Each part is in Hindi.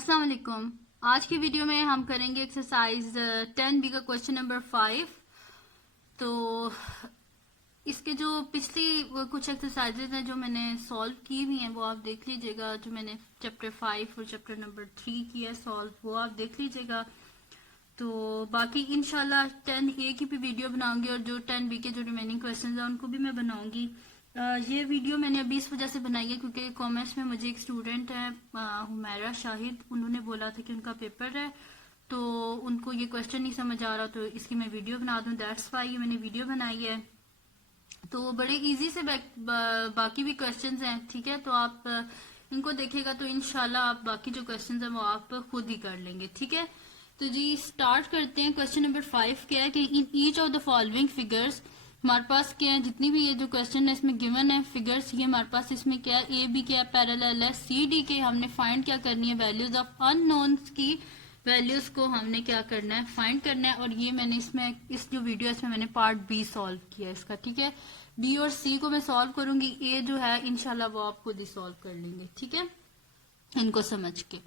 अस्सलाम वालेकुम। आज की वीडियो में हम करेंगे एक्सरसाइज 10 बी का क्वेश्चन नंबर 5। तो इसके जो पिछली कुछ एक्सरसाइजेज हैं जो मैंने सॉल्व की हुई हैं वो आप देख लीजिएगा। जो मैंने चैप्टर 5 और चैप्टर नंबर 3 किया सॉल्व वो आप देख लीजिएगा। तो बाकी इंशाल्लाह 10 ए की भी वीडियो बनाऊंगी और जो 10 बी के जो रिमेनिंग क्वेश्चंस हैं उनको भी मैं बनाऊंगी। ये वीडियो मैंने अभी इस वजह से बनाई है क्योंकि कॉमर्स में मुझे एक स्टूडेंट है हुमैरा शाहिद, उन्होंने बोला था कि उनका पेपर है तो उनको ये क्वेश्चन नहीं समझ आ रहा तो इसकी मैं वीडियो बना दूं। दैट्स वाई ये मैंने वीडियो बनाई है। तो बड़े इजी से बाकी भी क्वेश्चंस हैं, ठीक है। तो आप इनको देखेगा तो इंशाल्लाह आप बाकी जो क्वेश्चंस हैं वो आप खुद ही कर लेंगे, ठीक है। तो जी स्टार्ट करते हैं। क्वेश्चन नंबर 5 क्या है कि in each of the following figures, हमारे पास क्या है जितनी भी ये जो क्वेश्चन है इसमें गिवन है फिगर्स, ये हमारे पास इसमें क्या है ए बी क्या पैरेलल है, सी डी के हमने फाइंड क्या करनी है वैल्यूज ऑफ अननोन्स की वैल्यूज को हमने क्या करना है फाइंड करना है। और ये मैंने इसमें इस जो वीडियो इसमें मैंने पार्ट बी सॉल्व किया है इसका, ठीक है। बी और सी को मैं सॉल्व करूंगी, ए जो है इंशाल्लाह वो आप खुद ही सॉल्व कर लेंगे, ठीक है, इनको समझ के।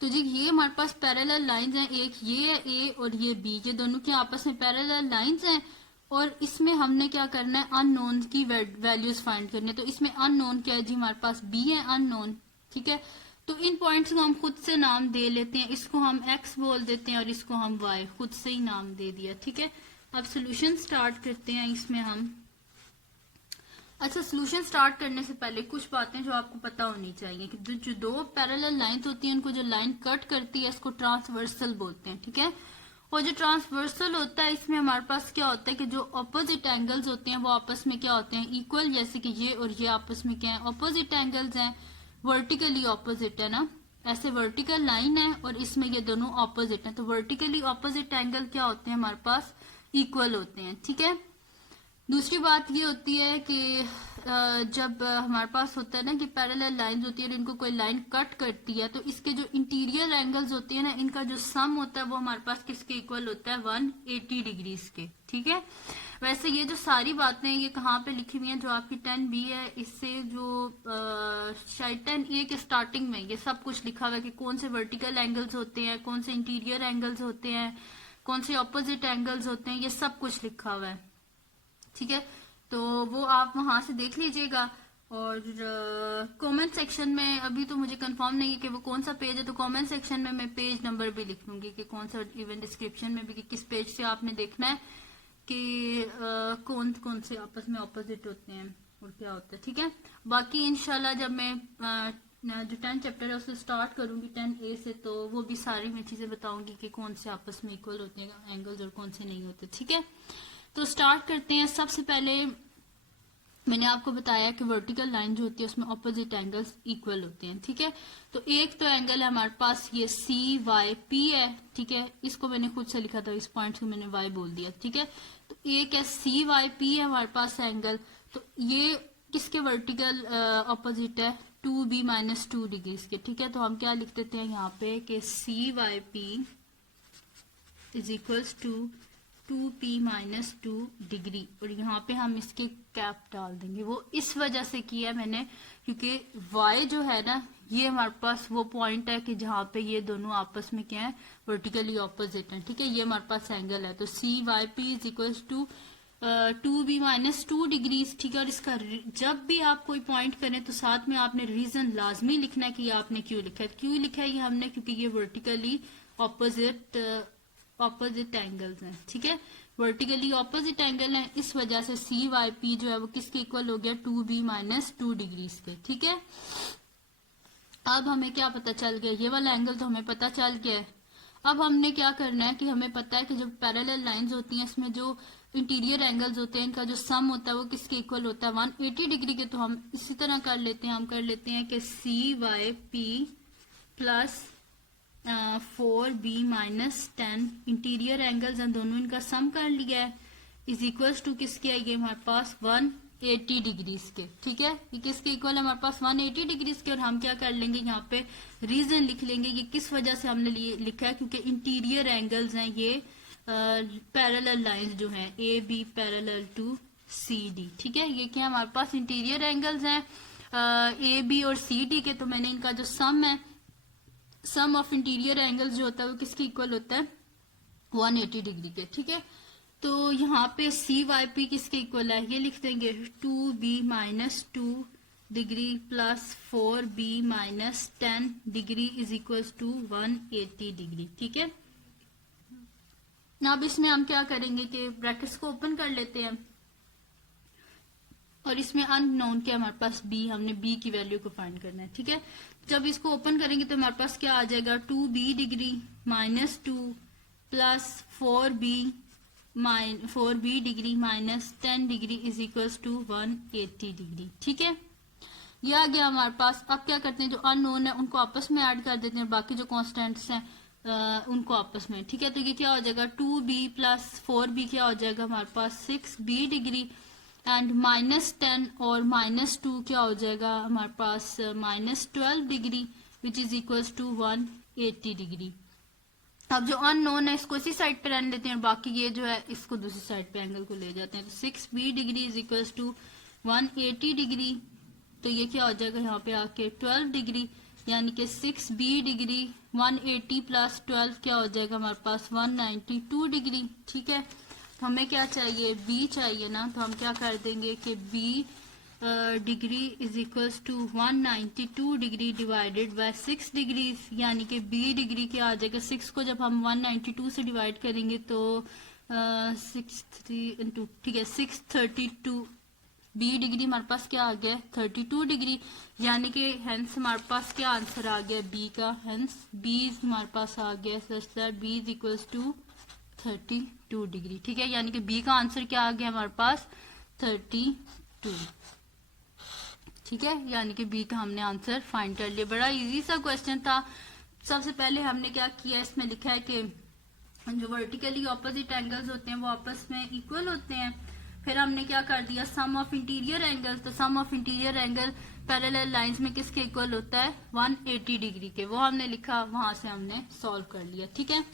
तो जी ये हमारे पास पैरेलल लाइंस हैं, एक ये है ए और ये बी, ये दोनों के आपस में पैरेलल लाइंस हैं। और इसमें हमने क्या करना है अननोन की वैल्यूज फाइंड करनी है। तो इसमें अननोन क्या है जी, हमारे पास बी है अननोन, ठीक है। तो इन पॉइंट्स को हम खुद से नाम दे लेते हैं, इसको हम एक्स बोल देते हैं और इसको हम वाई, खुद से ही नाम दे दिया, ठीक है। अब सोल्यूशन स्टार्ट करते हैं इसमें हम। अच्छा, सोल्यूशन स्टार्ट करने से पहले कुछ बातें जो आपको पता होनी चाहिए कि जो दो पैरेलल लाइंस होती है उनको जो लाइन कट करती है इसको ट्रांसवर्सल बोलते हैं, ठीक है। और जो ट्रांसवर्सल होता है इसमें हमारे पास क्या होता है कि जो ऑपोजिट एंगल्स होते हैं वो आपस में क्या होते हैं इक्वल, जैसे कि ये और ये आपस में क्या है ऑपोजिट एंगल्स हैं, वर्टिकली ऑपोजिट है ना। ऐसे वर्टिकल लाइन है और इसमें ये दोनों ऑपोजिट है, तो वर्टिकली ऑपोजिट एंगल क्या होते हैं हमारे पास इक्वल होते हैं, ठीक है। दूसरी बात ये होती है कि जब हमारे पास होता है ना कि पैरेलल लाइंस होती है और इनको कोई लाइन कट करती है तो इसके जो इंटीरियर एंगल्स होते हैं ना इनका जो सम होता है वो हमारे पास किसके इक्वल होता है 180 डिग्रीज के, ठीक है। वैसे ये जो सारी बातें ये कहाँ पे लिखी हुई हैं जो आपकी 10 बी है इससे जो शायद 10 ए के स्टार्टिंग में ये सब कुछ लिखा हुआ है कि कौन से वर्टिकल एंगल्स होते हैं, कौन से इंटीरियर एंगल्स होते हैं, कौन से ऑपोजिट एंगल्स होते हैं, ये सब कुछ लिखा हुआ है, ठीक है। तो वो आप वहां से देख लीजिएगा। और कमेंट सेक्शन में अभी तो मुझे कंफर्म नहीं है कि वो कौन सा पेज है, तो कमेंट सेक्शन में मैं पेज नंबर भी लिख लूंगी कि कौन सा, इवन डिस्क्रिप्शन में भी कि किस पेज से आपने देखना है कि कौन कौन से आपस में ऑपोजिट होते हैं और क्या होता है, ठीक है। बाकी इंशाल्लाह जब मैं जो 10 चैप्टर है उसे स्टार्ट करूंगी 10 ए से तो वो भी सारी मैं चीजें बताऊंगी कि कौन से आपस में इक्वल होते हैं एंगल्स और कौन से नहीं होते, ठीक है। तो स्टार्ट करते हैं। सबसे पहले मैंने आपको बताया कि वर्टिकल लाइन जो होती है उसमें ऑपोजिट एंगल्स इक्वल होते हैं, ठीक है। तो एक तो एंगल है हमारे पास ये सी वाई पी है, ठीक है। इसको मैंने खुद से लिखा था, इस पॉइंट को मैंने वाई बोल दिया, ठीक है। तो एक है सी वाई पी है हमारे पास एंगल, तो ये किसके वर्टिकल ऑपोजिट है 2b - 2 डिग्री के, ठीक है। तो हम क्या लिख देते हैं यहाँ पे कि C Y P is equals to 2p - 2 degree, और यहाँ पे हम इसके कैप डाल देंगे। वो इस वजह से किया मैंने क्योंकि y जो है ना ये हमारे पास वो पॉइंट है कि जहाँ पे ये दोनों आपस में क्या है वर्टिकली ऑपोजिट है, ठीक है। ये हमारे पास एंगल है, तो C Y P is equal to 2b - 2 degrees, ठीक है। और इसका जब भी आप कोई पॉइंट करें तो साथ में आपने रीजन लाजमी लिखना है कि आपने क्यों लिखा है। क्यों लिखा है ये हमने, क्योंकि ये वर्टिकली ऑपोजिट एंगल्स हैं, ठीक है। वर्टिकली ऑपोजिट एंगल है, इस वजह से सी वाई पी जो है वो किसके इक्वल हो गया 2b - 2 डिग्रीज के, ठीक है। अब हमें क्या पता चल गया, ये वाला एंगल तो हमें पता चल गया है। अब हमने क्या करना है कि हमें पता है कि जो पैरेलल लाइंस होती हैं इसमें जो इंटीरियर एंगल्स होते हैं इनका जो सम होता है वो किसके इक्वल होता है 180 डिग्री के। तो हम इसी तरह कर लेते हैं, हम कर लेते हैं कि C Y P plus 4b - 10 interior angles हैं दोनों, इनका सम कर लिया है, इज इक्वल्स टू किसके आएंगे हमारे पास 180 डिग्रीज के, ठीक है। ये किसके इक्वल है हमारे पास 180 डिग्रीज के। और हम क्या कर लेंगे यहाँ पे रीजन लिख लेंगे कि किस वजह से हमने लिखा है, क्योंकि इंटीरियर एंगल्स हैं ये पैरेलल लाइंस जो हैं A B parallel to C D, ठीक है। ये क्या हमारे पास इंटीरियर एंगल्स हैं ए बी और सी डी के, तो मैंने इनका जो सम है सम ऑफ इंटीरियर एंगल्स जो होता है वो किसके इक्वल होता है, 180 डिग्री के। ठीक है, तो यहाँ पे सी वाई पी किसके इक्वल है, ये लिख देंगे 2b minus 2 degree plus 4b minus 10 degree is equal to 180 degree. ठीक है, अब इसमें हम क्या करेंगे कि ब्रैकेट्स को ओपन कर लेते हैं और इसमें अननोन के हमारे पास b, हमने b की वैल्यू को फाइंड करना है। ठीक है, जब इसको ओपन करेंगे तो हमारे पास क्या आ जाएगा, 2b degree minus 2 plus 4b degree minus 10 degree is equal to 180 degree. ठीक है, ये आ गया हमारे पास। अब क्या करते हैं, जो अननोन है उनको आपस में ऐड कर देते हैं, बाकी जो कॉन्स्टेंट्स हैं उनको आपस में। ठीक है, तो ये क्या हो जाएगा, 2b प्लस 4b क्या हो जाएगा हमारे पास 6b डिग्री एंड माइनस 10 और माइनस 2 क्या हो जाएगा हमारे पास minus 12 degree which is equal to 180 degree. अब जो अननोन है इसको इसी साइड पे रहने देते हैं और बाकी ये जो है इसको दूसरी साइड पे एंगल को ले जाते हैं। तो 6b degree is equal to 180 degree, तो ये क्या हो जाएगा यहाँ पे आके 12 डिग्री, यानी कि 6b डिग्री 180 प्लस 12 क्या हो जाएगा हमारे पास 192 डिग्री। ठीक है, तो हमें क्या चाहिए, b चाहिए ना, तो हम क्या कर देंगे कि b degree is equal to 192 degree divided by 6 degree, यानी कि b डिग्री क्या आ जाएगा, 6 को जब हम 192 से डिवाइड करेंगे तो 6 इंटू, ठीक है 632, b डिग्री हमारे पास क्या आ गया 32 डिग्री, यानी कि हेंस हमारे पास क्या आंसर आ गया b का, हेंस b हमारे पास आ गया such that b is equal to 32 degree. ठीक है, यानी कि b का आंसर क्या आ गया हमारे पास 32। ठीक है, यानी कि बी का हमने आंसर फाइंड कर लिया। बड़ा इजी सा क्वेश्चन था। सबसे पहले हमने क्या किया, इसमें लिखा है कि जो वर्टिकली ऑपोजिट एंगल्स होते हैं वो आपस में इक्वल होते हैं। फिर हमने क्या कर दिया, सम ऑफ इंटीरियर एंगल्स, तो sum of interior angle parallel lines में किसके इक्वल होता है 180 डिग्री के, वो हमने लिखा, वहां से हमने सॉल्व कर लिया। ठीक है,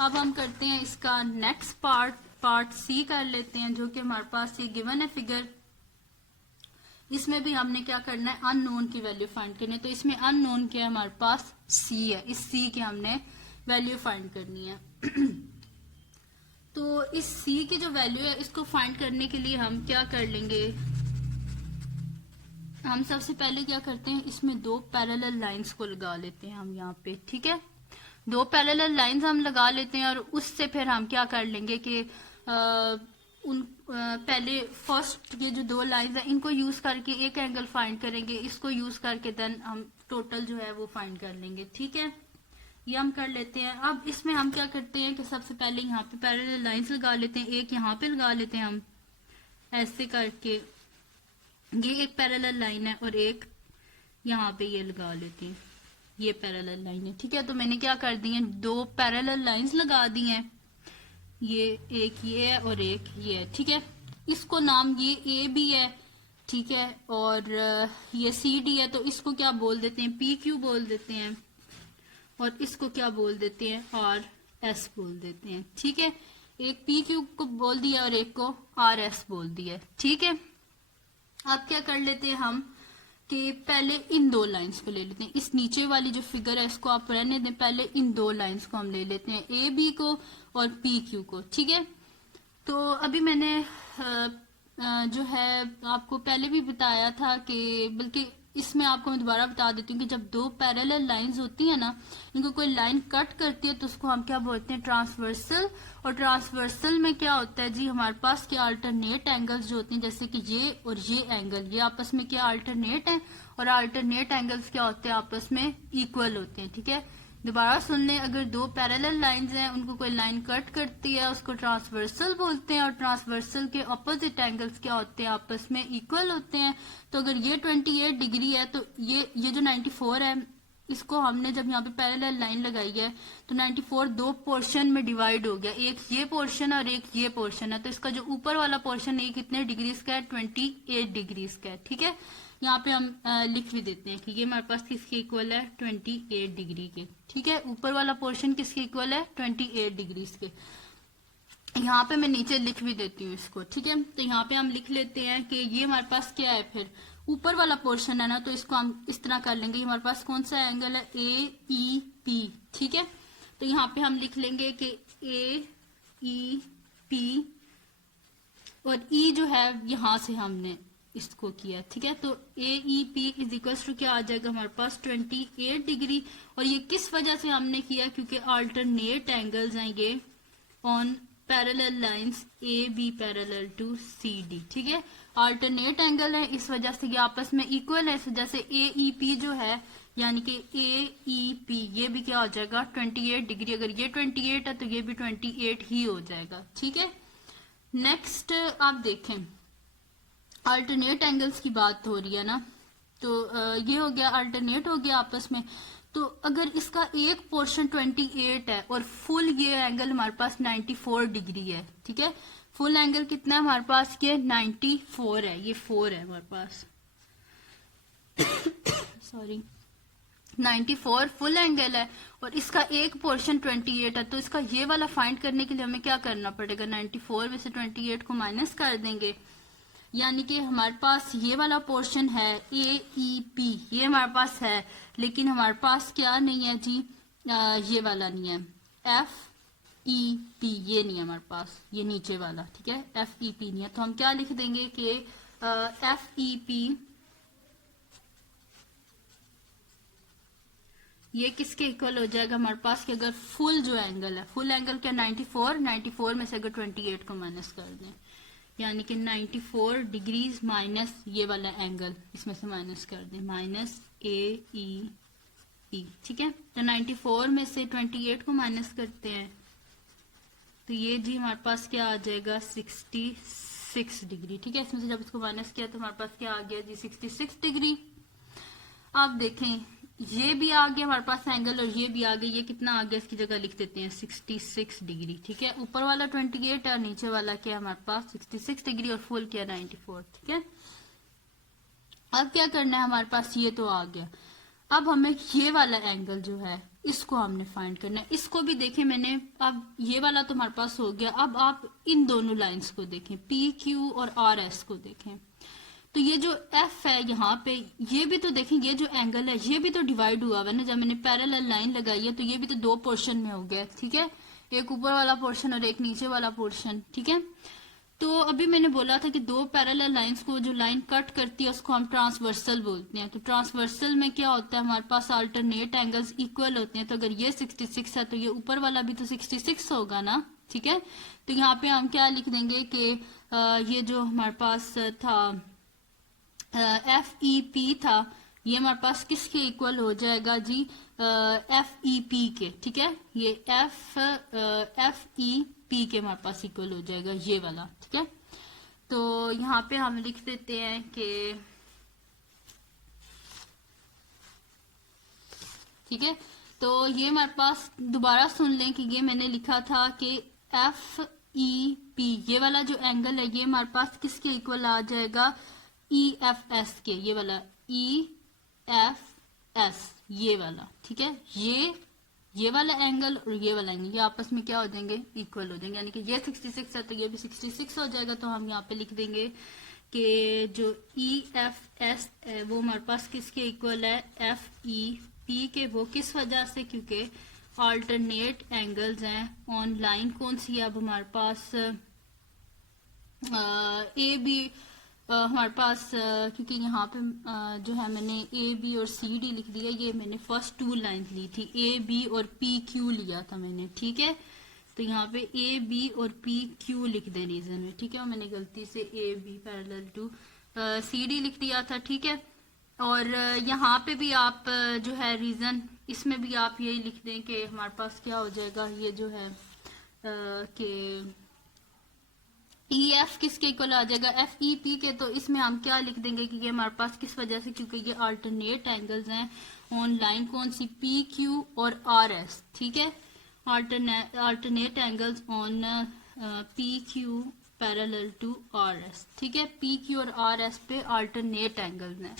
अब हम करते हैं इसका नेक्स्ट पार्ट सी कर लेते हैं, जो कि हमारे पास ये गिवन है फिगर। इसमें भी हमने क्या करना है, अननोन की वैल्यू फाइंड करनी है। तो इसमें अननोन क्या है हमारे पास सी है, इस सी की हमने वैल्यू फाइंड करनी है। तो इस सी की जो वैल्यू है इसको फाइंड करने के लिए हम क्या कर लेंगे, हम सबसे पहले क्या करते हैं, इसमें दो पैरेलल लाइंस को लगा लेते हैं हम यहाँ पे। ठीक है, दो पैरेलल लाइंस हम लगा लेते हैं और उससे फिर हम क्या कर लेंगे कि पहले फर्स्ट ये जो दो लाइंस है इनको यूज करके एक एंगल फाइंड करेंगे, इसको यूज करके देन हम टोटल जो है वो फाइंड कर लेंगे। ठीक है, ये हम कर लेते हैं। अब इसमें हम क्या करते हैं कि सबसे पहले यहाँ पे पैरेलल लाइंस लगा लेते हैं, एक यहाँ पे लगा लेते हैं हम ऐसे करके, ये एक पैरेलल लाइन है और एक यहाँ पे ये लगा लेते हैं, ये पैरेलल लाइन है। ठीक है, तो मैंने क्या कर दी है, दो पैरेलल लाइंस लगा दी हैं, ये एक ये है और एक ये है। ठीक है, इसको नाम ये ए बी है, ठीक है, और ये सी डी है, तो इसको क्या बोल देते हैं, पी क्यू बोल देते हैं, और इसको क्या बोल देते हैं, आर एस बोल देते हैं। ठीक है, एक पी क्यू को बोल दिया और एक को आर एस बोल दिया। ठीक है, अब क्या कर लेते हैं हम कि पहले इन दो लाइंस को ले लेते हैं, इस नीचे वाली जो फिगर है इसको आप रहने दें, पहले इन दो लाइंस को हम ले लेते हैं, ए बी को और पी क्यू को। ठीक है, तो अभी मैंने जो है आपको पहले भी बताया था कि, बल्कि इसमें आपको मैं दोबारा बता देती हूँ कि जब दो पैरेलल लाइंस होती है ना, इनको कोई लाइन कट करती है तो उसको हम क्या बोलते हैं, ट्रांसवर्सल। और ट्रांसवर्सल में क्या होता है जी, हमारे पास क्या अल्टरनेट एंगल्स जो होते हैं, जैसे कि ये और ये एंगल, ये आपस में क्या अल्टरनेट है, और अल्टरनेट एंगल्स क्या होते हैं, आपस में इक्वल होते हैं। ठीक है, दोबारा सुन लें, अगर दो पैरेलल लाइंस हैं उनको कोई लाइन कट करती है उसको ट्रांसवर्सल बोलते हैं, और ट्रांसवर्सल के ऑपोजिट एंगल्स क्या होते हैं, आपस में इक्वल होते हैं। तो अगर ये 28 डिग्री है तो ये जो 94 है, इसको हमने जब यहाँ पे पैरेलल लाइन लगाई है तो 94 दो पोर्शन में डिवाइड हो गया, एक ये पोर्शन और एक ये पोर्शन है। तो इसका जो ऊपर वाला पोर्शन है ये कितने डिग्रीज का है, 28 डिग्रीज का है। ठीक है, यहाँ पे हम लिख भी देते हैं कि ये हमारे पास किसके इक्वल है, 28 डिग्री के। ठीक है, ऊपर वाला पोर्शन किसके इक्वल है, 28 डिग्रीज के। यहाँ पे मैं नीचे लिख भी देती हूँ इसको। ठीक है, तो यहाँ पे हम लिख लेते हैं कि ये हमारे पास क्या है, फिर ऊपर वाला पोर्शन है ना, तो इसको हम इस तरह कर लेंगे। हमारे पास कौन सा एंगल है, ए ई पी, ठीक है। तो यहाँ पे हम लिख लेंगे कि ए ई पी, और ई जो है यहां से हमने इसको किया, ठीक है। तो A E P is equal to क्या आ जाएगा हमारे पास 28 डिग्री। और ये किस वजह से हमने किया, क्योंकि अल्टरनेट एंगल्स हैं ये on parallel lines A B parallel to C D, ठीक है। अल्टरनेट एंगल है, इस वजह से ये आपस में इक्वल है, इस वजह से ए ई पी जो है यानी कि ए ई पी ये भी क्या हो जाएगा 28 डिग्री। अगर ये 28 है तो ये भी 28 ही हो जाएगा, ठीक है। नेक्स्ट आप देखें, अल्टरनेट एंगल्स की बात हो रही है ना, तो ये हो गया अल्टरनेट हो गया आपस में। तो अगर इसका एक पोर्शन 28 है और फुल ये एंगल हमारे पास 94 डिग्री है, ठीक है। फुल एंगल कितना है हमारे पास, ये 94 है, ये 4 है हमारे पास सॉरी 94 फुल एंगल है, और इसका एक पोर्शन 28 है। तो इसका ये वाला फाइंड करने के लिए हमें क्या करना पड़ेगा, 94 में से 28 को माइनस कर देंगे, यानी कि हमारे पास ये वाला पोर्शन है ए ई पी, ये हमारे पास है, लेकिन हमारे पास क्या नहीं है जी, ये वाला नहीं है, एफ ई पी ये नहीं है हमारे पास, ये नीचे वाला, ठीक है, एफ ई पी नहीं है। तो हम क्या लिख देंगे कि एफ ई पी ये किसके इक्वल हो जाएगा हमारे पास, कि अगर फुल जो एंगल है, फुल एंगल क्या 94 में से अगर 28 को माइनस कर दें, यानी कि 94 डिग्रीज माइनस ये वाला एंगल इसमें से माइनस कर दें, माइनस ए ई पी, ठीक है। तो 94 में से 28 को माइनस करते हैं, तो ये जी हमारे पास क्या आ जाएगा 66 डिग्री, ठीक है। इसमें से जब इसको माइनस किया तो हमारे पास क्या आ गया जी 66 डिग्री। आप देखें ये भी आ गया हमारे पास एंगल, और ये भी आ गया, ये कितना आ गया इसकी जगह लिख देते हैं 66 डिग्री, ठीक है। ऊपर वाला 28 और नीचे वाला क्या हमारे पास 66 डिग्री, और फुल किया 94, ठीक है। अब क्या करना है हमारे पास, ये तो आ गया। अब हमें ये वाला एंगल जो है इसको हमने फाइंड करना है। इसको भी देखें मैंने, अब ये वाला तो हमारे पास हो गया। अब आप इन दोनों लाइंस को देखें, पी क्यू और आर एस को देखें। तो ये जो एफ है यहाँ पे, ये भी तो देखें, ये जो एंगल है ये भी तो डिवाइड हुआ है ना, जब मैंने पैरेलल लाइन लगाई है तो ये भी तो दो पोर्शन में हो गया, ठीक है। एक ऊपर वाला पोर्शन और एक नीचे वाला पोर्शन, ठीक है। तो अभी मैंने बोला था कि दो पैरेलल लाइंस को जो लाइन कट करती है उसको हम ट्रांसवर्सल बोलते हैं। तो ट्रांसवर्सल में क्या होता है, हमारे पास अल्टरनेट एंगल्स इक्वल होते हैं। तो अगर ये 66 है तो ये ऊपर वाला भी तो 66 होगा ना, ठीक है। तो यहाँ पे हम क्या लिख देंगे कि ये जो हमारे पास था एफ ई पी था, ये हमारे पास किसके इक्वल हो जाएगा जी, एफ ई पी के, ठीक है। ये एफ ई पी के हमारे पास इक्वल हो जाएगा ये वाला, ठीक है। तो यहाँ पे हम लिख देते हैं कि ठीक है। तो ये हमारे पास दोबारा सुन लें कि ये मैंने लिखा था कि एफ ई पी ये वाला जो एंगल है ये हमारे पास किसके इक्वल आ जाएगा, ई एफ एस के, ये वाला ई एफ एस ये वाला, ठीक है। ये वाला एंगल और ये वाला एंगल ये आपस में क्या हो जाएंगे, इक्वल हो जाएंगे, यानी कि ये 66 है तो ये भी 66 हो जाएगा। तो हम यहाँ पे लिख देंगे कि जो ई एफ एस है वो हमारे पास किसके इक्वल है, एफ ई पी के। वो किस वजह से, क्योंकि ऑल्टरनेट एंगल्स हैं ऑन लाइन कौन सी है अब हमारे पास, ए बी हमारे पास, क्योंकि यहाँ पे जो है मैंने ए बी और सी डी लिख दिया, ये मैंने फर्स्ट टू लाइन ली थी, ए बी और पी क्यू लिया था मैंने, ठीक है। तो यहाँ पे ए बी और पी क्यू लिख दे रीजन में, ठीक है। और मैंने गलती से A B parallel to C D लिख दिया था, ठीक है। और यहाँ पे भी आप जो है रीजन, इसमें भी आप यही लिख दें कि हमारे पास क्या हो जाएगा, ये जो है कि ई एफ किसके इक्वल आ जाएगा, एफ ई पी के। तो इसमें हम क्या लिख देंगे कि ये हमारे पास किस वजह से, क्योंकि ये अल्टरनेट एंगल्स हैं ऑन लाइन कौन सी, पी क्यू और आर एस, ठीक है। Alternate angles on P Q parallel to R S, ठीक है। पी क्यू और आर एस पे अल्टरनेट एंगल्स हैं,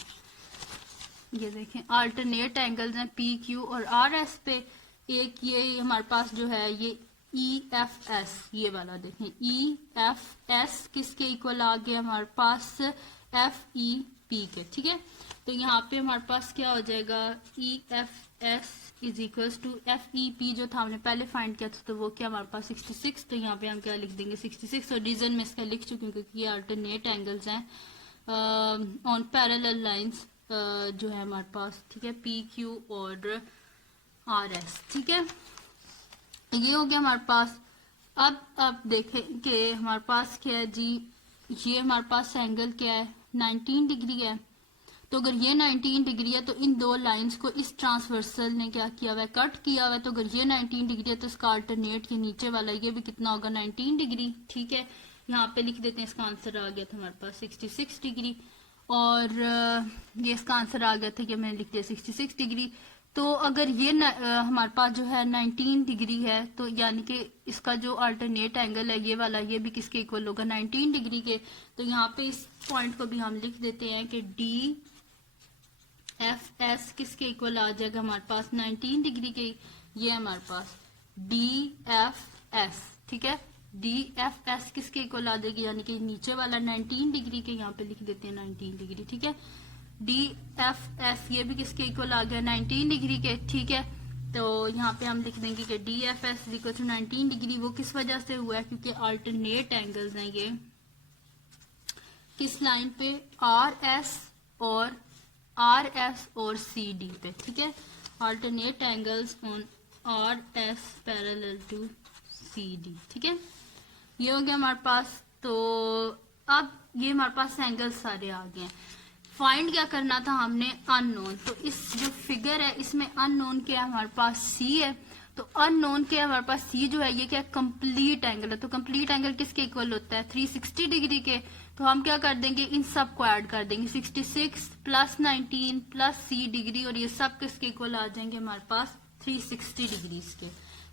ये देखें अल्टरनेट एंगल्स हैं पी क्यू और आर एस पे। एक ये हमारे पास जो है ये ई एफ एस ये वाला देखें, ई एफ एस किसके इक्वल आ गया हमारे पास, एफ ई पी के, ठीक है। तो यहाँ पे हमारे पास क्या हो जाएगा, E F S is equals to F E P जो था हमने पहले फाइंड किया था, तो वो क्या हमारे पास 66। तो यहाँ पे हम क्या लिख देंगे 66, और रीजन में इसका लिख चुकी हूँ क्योंकि ये अल्टरनेट एंगल्स हैं ऑन पैरेलल लाइंस जो है हमारे पास, ठीक है, पी क्यू और आर एस, ठीक है। ये हो गया हमारे पास। अब देखें कि हमारे पास क्या है जी, ये हमारे पास एंगल क्या है 19 डिग्री है। तो अगर ये 19 डिग्री है तो इन दो लाइंस को इस ट्रांसवर्सल ने क्या किया हुआ है, कट किया हुआ है। तो अगर ये 19 डिग्री है तो इसका अल्टरनेट ये नीचे वाला ये भी कितना होगा 19 डिग्री, ठीक है। यहाँ पे लिख देते हैं, इसका आंसर आ गया था हमारे पास 66 डिग्री, और ये इसका आंसर आ गया था कि मैंने लिख दिया 66 डिग्री। तो अगर ये हमारे पास जो है 19 डिग्री है, तो यानी कि इसका जो अल्टरनेट एंगल है ये वाला, ये भी किसके इक्वल होगा 19 डिग्री के। तो यहाँ पे इस पॉइंट को भी हम लिख देते हैं कि डी एफ एस किसके इक्वल आ जाएगा हमारे पास 19 डिग्री के। ये हमारे पास डी एफ एस, ठीक है, डी एफ एस किसके इक्वल आ जाएगी, यानी कि नीचे वाला 19 डिग्री के, यहाँ पे लिख देते हैं 19 डिग्री, ठीक है। डी एफ एस ये भी किसके इक्वल आ गया 19 डिग्री के, ठीक है। तो यहाँ पे हम लिख देंगे कि D F S equal to 19 degree. वो किस वजह से हुआ है, क्योंकि अल्टरनेट एंगल्स हैं ये किस लाइन पे, आर एस और सी डी पे, ठीक है। Alternate angles on R S parallel to C D, ठीक है। ये हो गया हमारे पास। तो अब ये हमारे पास एंगल्स सारे आ गए हैं। फाइंड क्या करना था हमने, अननोन। तो इस जो फिगर है इसमें अननोन क्या है हमारे पास, सी है। तो अननोन क्या है हमारे पास, सी जो है ये क्या कंप्लीट एंगल है। तो कंप्लीट एंगल किसके इक्वल होता है 360 डिग्री के। तो हम क्या कर देंगे, इन सब को ऐड कर देंगे, 66 प्लस 19 प्लस सी डिग्री, और ये सब किसके इक्वल आ जाएंगे हमारे पास 360 डिग्री के।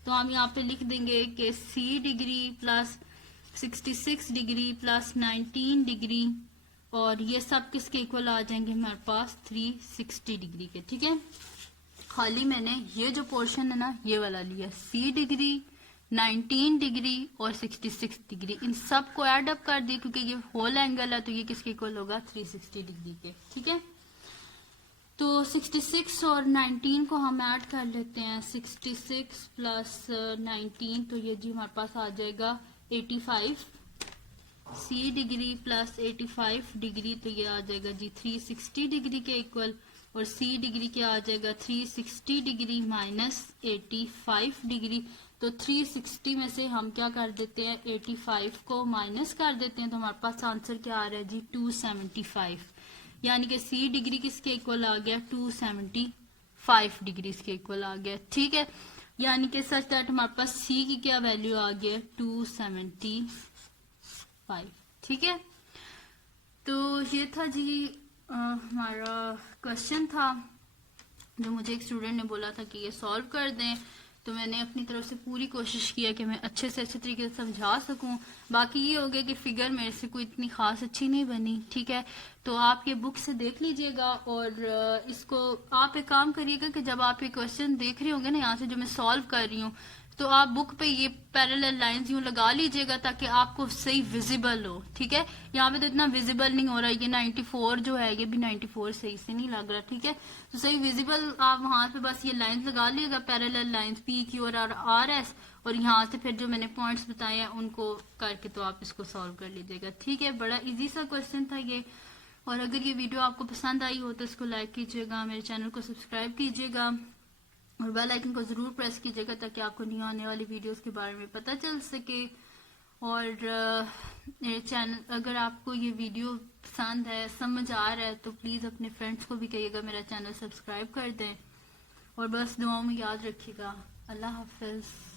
तो हम यहाँ पे लिख देंगे कि C degree plus 66 degree plus 19 degree, और ये सब किसके इक्वल आ जाएंगे हमारे पास 360 डिग्री के, ठीक है। खाली मैंने ये जो पोर्शन है ना ये वाला लिया, सी डिग्री 19 डिग्री और 66 डिग्री, इन सब को ऐड अप कर दिया क्योंकि ये होल एंगल है, तो ये किसके इक्वल होगा 360 डिग्री के, ठीक है। तो 66 और 19 को हम ऐड कर लेते हैं, 66 प्लस 19, तो ये जी हमारे पास आ जाएगा 85, सी डिग्री प्लस 85 डिग्री, तो ये आ जाएगा जी 360 डिग्री के इक्वल, और सी डिग्री क्या आ जाएगा 360 डिग्री माइनस 85 डिग्री। तो 360 में से हम क्या कर देते हैं 85 को माइनस कर देते हैं, तो हमारे पास आंसर क्या आ रहा है जी 275, यानी कि सी डिग्री किसके इक्वल आ गया 275 डिग्री इसके इक्वल आ गया, ठीक है। यानी कि सच दैट हमारे पास सी की क्या वैल्यू आ गया 275, ठीक है। तो ये था जी हमारा क्वेश्चन था जो मुझे एक स्टूडेंट ने बोला था कि ये सॉल्व कर दें। तो मैंने अपनी तरफ से पूरी कोशिश की है कि मैं अच्छे से अच्छे तरीके से समझा सकूं। बाकी ये हो गया कि फिगर मेरे से कोई इतनी खास अच्छी नहीं बनी, ठीक है। तो आप ये बुक से देख लीजिएगा, और इसको आप एक काम करिएगा कि जब आप ये क्वेश्चन देख रहे होंगे ना यहाँ से जो मैं सॉल्व कर रही हूँ, तो आप बुक पे ये पैरेलल लाइंस यूं लगा लीजिएगा ताकि आपको सही विजिबल हो, ठीक है। यहाँ पे तो इतना विजिबल नहीं हो रहा है, ये 94 जो है ये भी 94 सही से नहीं लग रहा, ठीक है। तो सही विजिबल आप वहां पे बस ये लाइंस लगा लीजिएगा, पैरेलल लाइंस पी क्यू और आर एस, और यहाँ से फिर जो मैंने पॉइंट्स बताए हैं उनको करके तो आप इसको सॉल्व कर लीजिएगा, ठीक है। बड़ा इजी सा क्वेश्चन था ये। और अगर ये वीडियो आपको पसंद आई हो तो इसको लाइक कीजिएगा, मेरे चैनल को सब्सक्राइब कीजिएगा, और बेल आइकन को जरूर प्रेस कीजिएगा ताकि आपको न्यू आने वाली वीडियोस के बारे में पता चल सके। और मेरे चैनल, अगर आपको ये वीडियो पसंद है, समझ आ रहा है, तो प्लीज़ अपने फ्रेंड्स को भी कहिएगा मेरा चैनल सब्सक्राइब कर दें, और बस दुआओं में याद रखिएगा। अल्लाह हाफिज़।